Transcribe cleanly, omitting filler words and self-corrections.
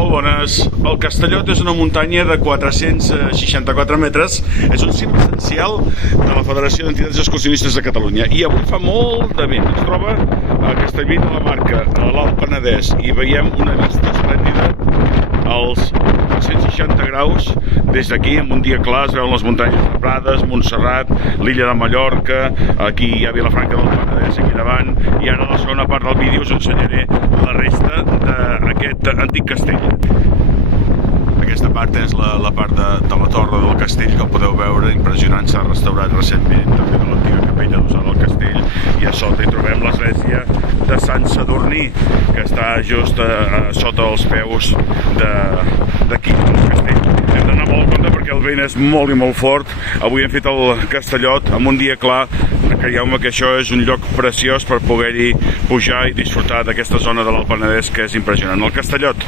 Molt bones. El Castellot és una muntanya de 464 metres. És un cim essencial de la Federació d'Entitats Excursionistes de Catalunya. I avui fa molt de vent. Es troba a Castellví de la Marca, a l'Alt Penedès, i veiem una vista esplèndida als 160 graus. Des d'aquí, en un dia clar, es veuen les muntanyes de Prades, Montserrat, l'illa de Mallorca, aquí hi ha Vilafranca del Penedès, aquí davant, i ara a la segona part del vídeo us ensenyaré la resta d'aquest antic castell. Aquesta part és la part de la torre del castell, que el podeu veure, impressionant, s'ha restaurat recentment, també de l'antiga capella d'usar del castell, i a sota hi trobem l'església de Sant Sadurní, que està just sota els peus d'aquí, del castell. Hem d'anar molt en compte perquè el vent és molt i molt fort. Avui hem fet el Castellot amb un dia clar. Creieu-me que això és un lloc preciós per poder-hi pujar i disfrutar d'aquesta zona de l'Alt Penedès, que és impressionant. El Castellot.